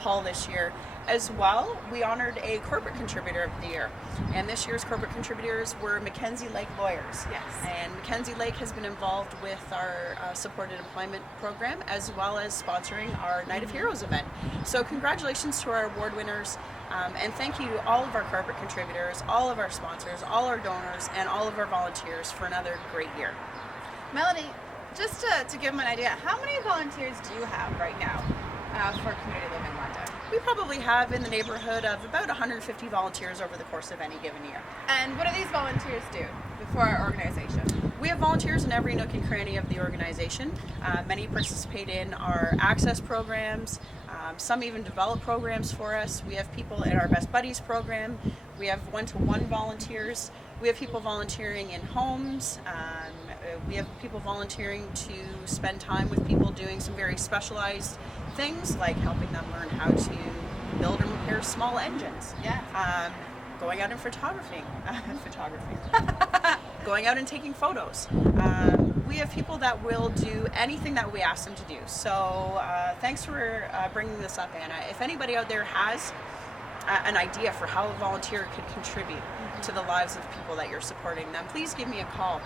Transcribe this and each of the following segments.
Paul this year. As well, we honored a corporate contributor of the year. And this year's corporate contributors were Mackenzie Lake Lawyers. Yes. And Mackenzie Lake has been involved with our supported employment program, as well as sponsoring our Night of Heroes event. So congratulations to our award winners, and thank you to all of our corporate contributors, all of our sponsors, all our donors, and all of our volunteers for another great year. Melanie, just to give them an idea, how many volunteers do you have right now for Community Living London? We probably have in the neighborhood of about 150 volunteers over the course of any given year. And what do these volunteers do for our organization? We have volunteers in every nook and cranny of the organization. Many participate in our access programs. Some even develop programs for us. We have people in our Best Buddies program. We have one-to-one volunteers. We have people volunteering in homes. We have people volunteering to spend time with people doing some very specialized things, like helping them learn how to build and repair small engines. Yeah. Going out and photography. Going out and taking photos. We have people that will do anything that we ask them to do. So thanks for bringing this up, Anna. If anybody out there has an idea for how a volunteer could contribute to the lives of people that you're supporting, then please give me a call,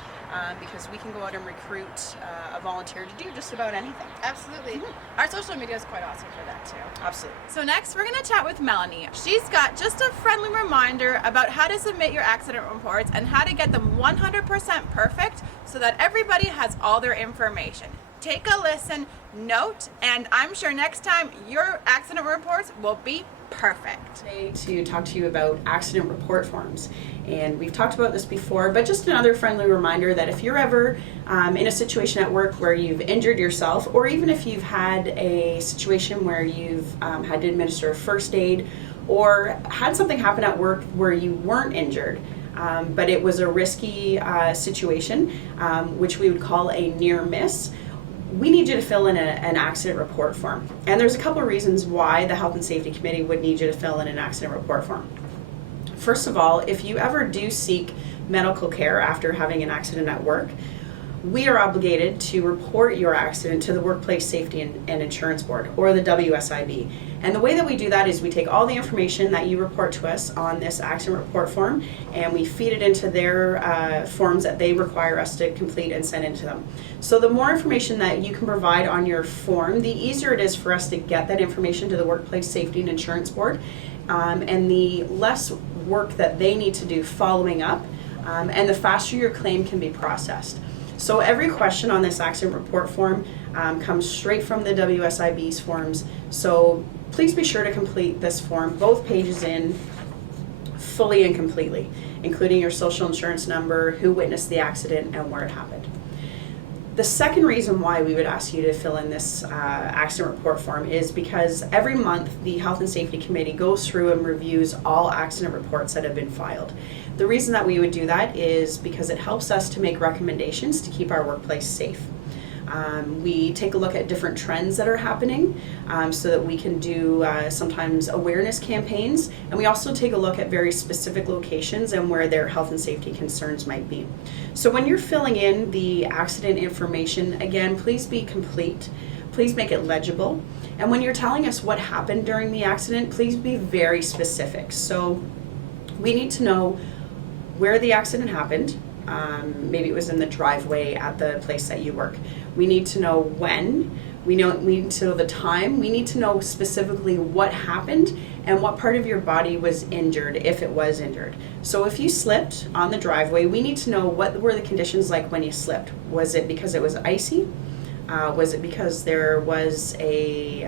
because we can go out and recruit a volunteer to do just about anything. Absolutely. Our social media is quite awesome for that too. Absolutely. So next we're going to chat with Melanie. She's got just a friendly reminder about how to submit your accident reports and how to get them 100% perfect so that everybody has all their information. Take a listen, note, and I'm sure next time your accident reports will be perfect. Today to talk to you about accident report forms. And we've talked about this before, but just another friendly reminder that if you're ever in a situation at work where you've injured yourself, or even if you've had a situation where you've had to administer first aid, or had something happen at work where you weren't injured, but it was a risky situation, which we would call a near miss, we need you to fill in an accident report form. And there's a couple of reasons why the Health and Safety Committee would need you to fill in an accident report form. First of all, if you ever do seek medical care after having an accident at work, we are obligated to report your accident to the Workplace Safety and Insurance Board, or the WSIB. And the way that we do that is we take all the information that you report to us on this accident report form, and we feed it into their forms that they require us to complete and send into them. So the more information that you can provide on your form, the easier it is for us to get that information to the Workplace Safety and Insurance Board, and the less work that they need to do following up, and the faster your claim can be processed. So every question on this accident report form comes straight from the WSIB's forms. So please be sure to complete this form, both pages in, fully and completely, including your social insurance number, who witnessed the accident, and where it happened. The second reason why we would ask you to fill in this accident report form is because every month the Health and Safety Committee goes through and reviews all accident reports that have been filed. The reason that we would do that is because it helps us to make recommendations to keep our workplace safe. We take a look at different trends that are happening, so that we can do sometimes awareness campaigns, and we also take a look at very specific locations and where their health and safety concerns might be. So when you're filling in the accident information, again, please be complete. Please make it legible. And when you're telling us what happened during the accident, please be very specific. So we need to know where the accident happened. Maybe it was in the driveway at the place that you work. We need to know when. We need to know the time. We need to know specifically what happened and what part of your body was injured, if it was injured. So if you slipped on the driveway, we need to know what were the conditions like when you slipped. Was it because it was icy? Was it because there was a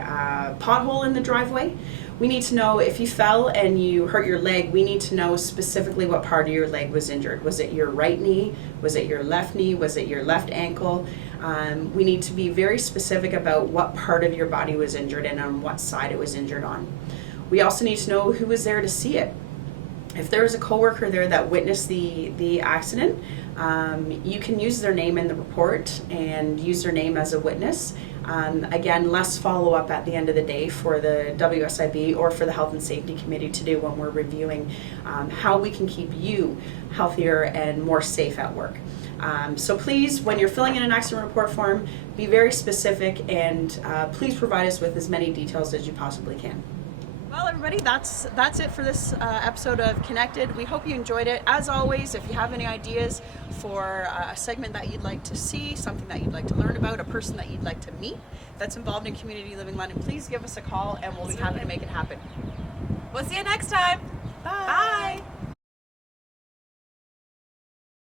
pothole in the driveway? We need to know if you fell and you hurt your leg, we need to know specifically what part of your leg was injured. Was it your right knee? Was it your left knee? Was it your left ankle? We need to be very specific about what part of your body was injured and on what side it was injured on. We also need to know who was there to see it. If there was a coworker there that witnessed the accident, you can use their name in the report and use their name as a witness. Again, less follow-up at the end of the day for the WSIB or for the Health and Safety Committee to do when we're reviewing how we can keep you healthier and more safe at work. So please, when you're filling in an accident report form, be very specific, and please provide us with as many details as you possibly can. everybody. That's it for this episode of Connected. We hope you enjoyed it. As always, if you have any ideas for a segment that you'd like to see, something that you'd like to learn about, a person that you'd like to meet that's involved in Community Living London, please give us a call and we'll be happy to make it happen. We'll see you next time. Bye. Bye.